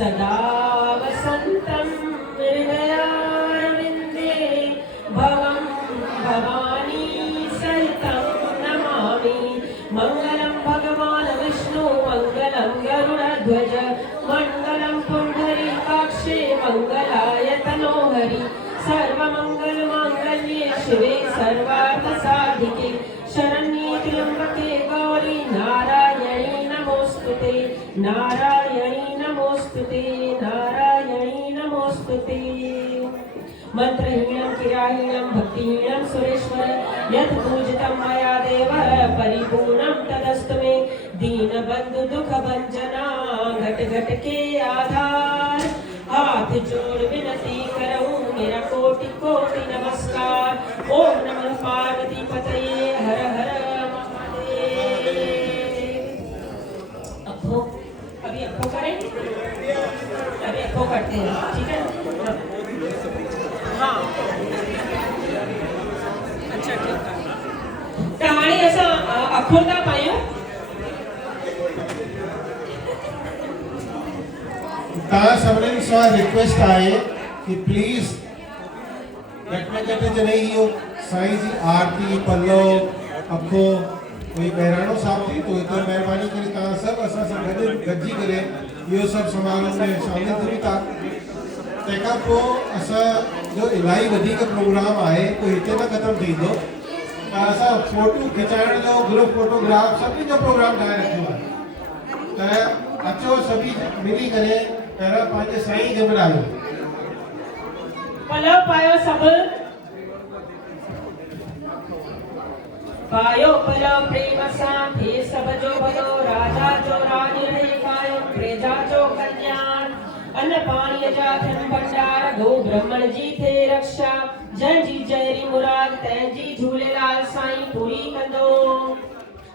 सदा वसन्तं हृदयारविन्दे भवं भवानी सहितं नमामि। मङ्गलं भगवान् विष्णु मङ्गलं गरुडध्वज मङ्गलं पुण्डरीकाक्षे मङ्गलाय तनोहरि। सर्वमङ्गलमाङ्गल्ये शिवे सर्वार्थसाधिके शरण्ये त्र्यम्बके गौरी नारायणी नमोस्तुते नारायणी नमोस्तुते नारायणी नमोस्तुते। मंत्रहीनं क्रियाहीनं भक्तिहीनं सुरेश्वर यत् पूजितं मया देव परिपूर्णं तदस्तु मे। दीनबन्धु दुःखभञ्जना घट घट के आधार हाथ जोड़ विनती करऊं मेरा कोटि कोटि नमस्कार। ओम नमः पार्वती पतये हर हर महादेव। अप्पो अभी अप्पो करें अभी अप्पो करते हैं ठीक है हाँ अच्छा ठीक है कहाणी ऐसा अप्पोदा पायो सभिनीनि सां रिक्वेस्ट आहे कि प्लीज़ घटि में घटि जॾहिं इहो साईं जी आरती पल्लव अखो कोई बहिराणो साहिब थी तो हिते महिरबानी करे तव्हां सभु असां सां गॾिजी करे इहो सभु समारोह में शामिल थी था। तंहिंखां पोइ असांजो इलाही वधीक प्रोग्राम आहे कोई हिते न ख़तमु थींदो त असां फोटो खिचाइण जो ग्रुप फोटोग्राफ सभिनी जो प्रोग्राम ठाहे रखियो आहे त अचो सभी मिली करे पहिरां पंहिंजे साईं खे मिलायो। पलव पायो सब पायो पलव प्रेम सां थे सब जो भलो राजा जो राज रहे कायम प्रजा जो कल्याण अन्न पाणी जा धन भंडार गो ब्राह्मण जी थे रक्षा जय जी जयरी मुराद तै जी झूलेलाल साईं पूरी कंदो।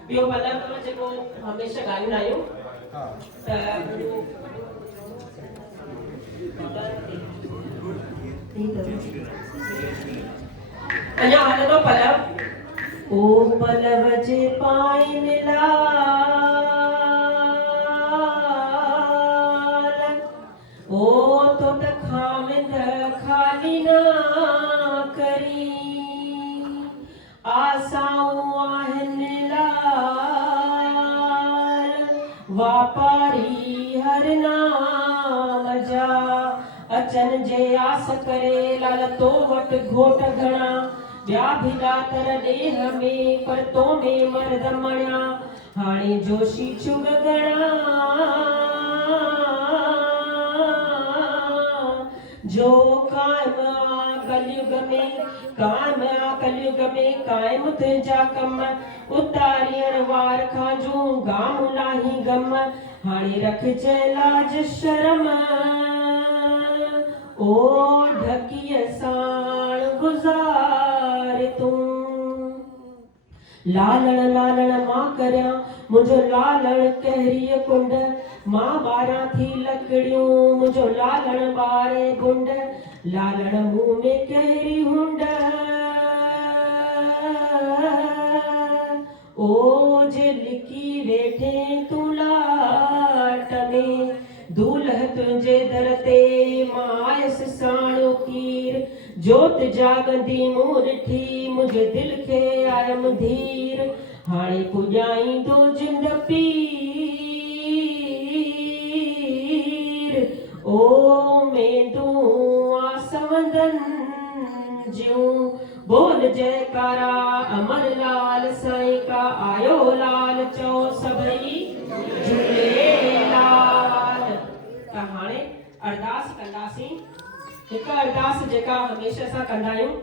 ॿियो पलव में जेको हमेशह ॻाल्हाईंदा आहियूं त अञा हलंदो पलव ओ पलव जे पाइन लाल ओ तो त खामिंद खाली ना करी आसाऊं आहिनि लाल वापारी हर नाम जा अचन जे आस करे लाल तो वट घोट घणा ॿिया बि दातर ॾेह में पर तो में मर्द मणिया हाणे जोशी चुग घणा जो कायम कलयुग में कायम तुंहिंजा कम उतारियण वार खां जूं गाम लाही गम हाणे रखजे लाज शर्म ओ ढकिय साण गुज़ार तूं लालण लालण मां करियां मुंहिंजो लालण कहरीअ कुंड मां ॿारां थी लकड़ियूं मुंहिंजो लालण ॿारे गुंड लालण मुंह में कहरी हुंड ओ जे लिकी वेठे तूं लाट में दूल्ह तुंहिंजे दर ते मां आयसि साणो कीर जोत जागंदी मूं ॾिठी मुंहिंजे दिलि खे आयम धीर हाणे पुॼाईंदो जिंद पीर ओ मेंदू आसवंदन जूं बोल जयकारा अमर लाल साईं का आयो लाल चओ सभई झूलेलाल। हाणे अरदास कंदासीं हिकु अरदास जेका हमेशह सां कंदा आहियूं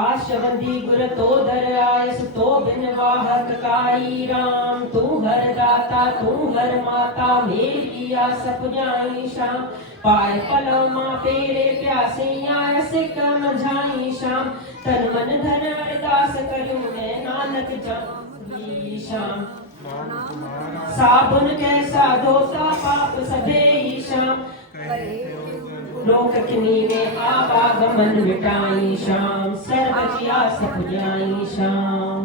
आशवंदी गुर तो दर आयस तो बिन वाहक काई राम तू हर दाता तू हर माता मेरी आस पुॼाई शाम पाए पलव मां पेरे प्यासी आयस कम झाई शाम तन मन धन अरदास करूं मैं नानक जाई शाम साबुन कैसा धोता पाप सभे शाम लोक किनी में आवागमन मिटाई शाम सर्व की आस पुजाई शाम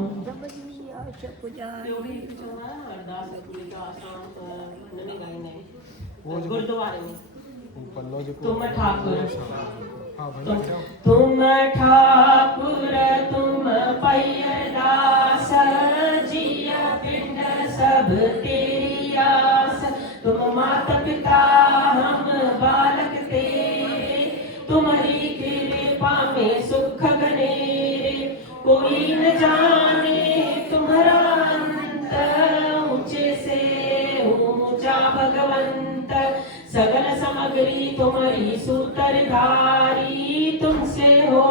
गुरुद्वारे में तुम ठाकुर हाँ भाई तुम ठाकुर तुम पैरदास जिया पिंड सब तेरी आस तुम माता पिता हम बालक तेरे तुम्हारी कृपा में सुख गनेरे कोई न जाने तुम्हारा अंत ऊंचे से ऊंचा भगवंत सगल सामग्री तुम्हारी सूत्रधारी तुमसे हो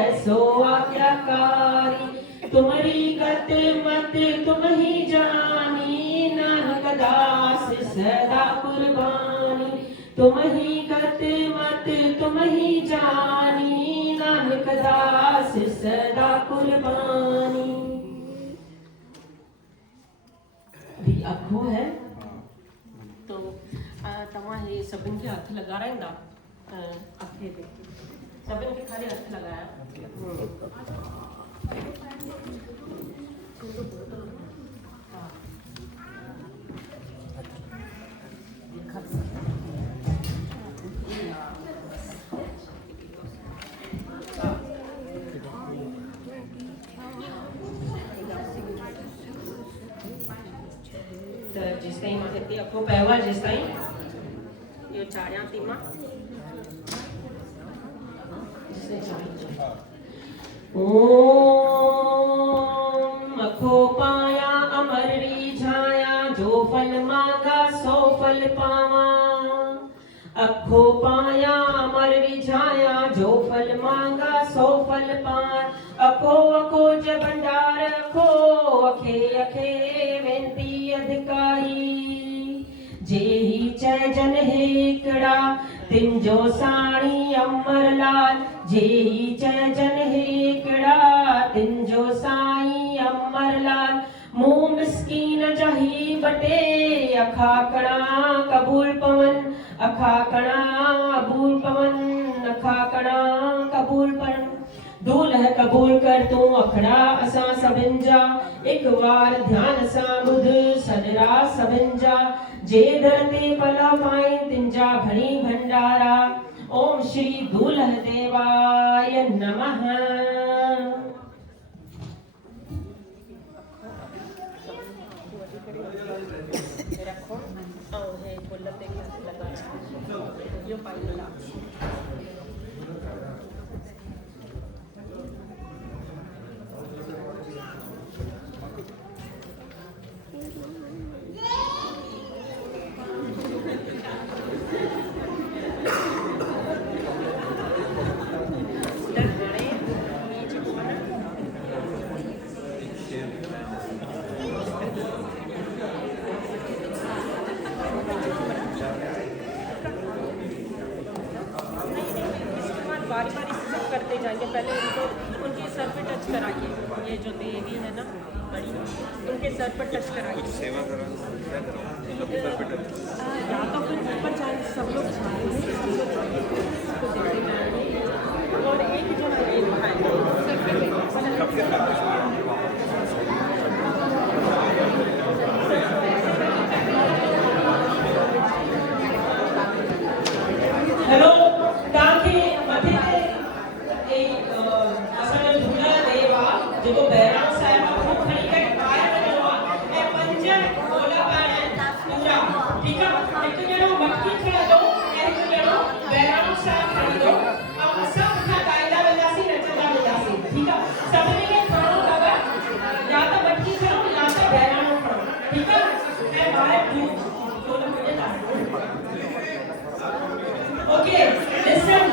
ऐसो आज्ञाकारी तुम्हारी गत मत तुम ही जानी नानक दास सदा कुर्बानी तुम ही गत मत तुम ही जानी नानक दास सदा कुर्बानी। अभी अखो है तो तव्हां हे सभिनि खे हथ लॻाराईंदा अखे ते सभिनि खे खाली हथ लॻाया जिस ताईं मां हिते अखो पियो आहे जेसि ताईं इहो चाढ़ियां थी मां ओम अखो पाया अमर रीझाया जो फल मांगा सो फल पावा अखो पाया अमर रिझाया जो फल मांगा सो फल पार अखो अखो ज भंडार अखो अखे अखे वेंती अधिकारी जेही चैजन हेकड़ा तिन जो साणी अमरलाल जेही चैजन हेकड़ा तिन जो साई अमरलाल मुंह मिस्कीन जही बटे अखाकड़ा कबूल पवन अखाकड़ा अबूल पवन अखाकड़ा कबूल पवन दूल्ह कबूल कर तू अखड़ा असां सभिनि जा एक बार ध्यान सां ॿुध सदरा सभिनि जा जे दर ते पला पाई तिन जा भणी भंडारा ओम श्री दूल्ह देवाय नमः। रखो ऐं हे फुल ते लॻा इहो पाई बारी बारी से सब करते जाएंगे। पहले उनको उनके सर पे टच कराइए, ये जो देवी है ना बड़ी उनके सर पर टच कराइए। सेवा करा सर पे टच या तो फिर ऊपर जाए सब लोग और एक जो है ये हेलो ताकि मथे ते असां जो झूला देवा जेको बहिराणो साहिब को खणी करे ॿाहिरि वञिणो आहे ऐं 5 गोला पाइणा पूरा ठीकु आहे। हिकु ॼणो मटकी खणंदो ऐं हिकु ॼणो बहिराणो साहिब खणंदो ऐं असां मथां ॻाईंदा वेंदासीं नचंदा वेंदासीं ठीकु आहे। सभिनी खे खणो अथव या त मटकी खणो या त बहिराणो खणो ठीकु आहे ऐं ॿाहिरि Okay, listen.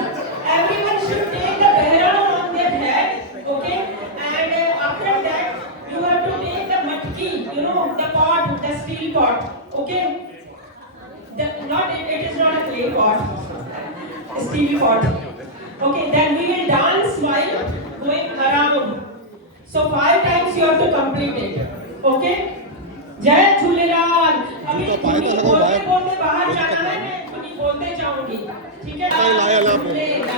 Everyone should take the behrano on their head. Okay, and after that you have to take the matki. You know the pot, the steel pot. Okay, it is not a clay pot, a steel pot. Okay, then we will dance while going around. So 5 times you have to complete it. Okay. जय झूलेलाल। अभी बोलते बोलते बाहर जाना है, मैं बोलते जाऊंगी ठीक है।